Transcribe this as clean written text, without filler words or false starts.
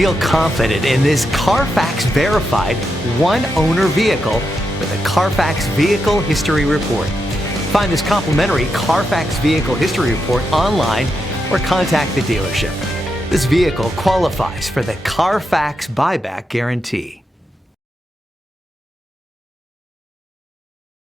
Feel confident in this Carfax verified one-owner vehicle with a Carfax Vehicle History Report. Find this complimentary Carfax Vehicle History Report online or contact the dealership. This vehicle qualifies for the Carfax Buyback Guarantee.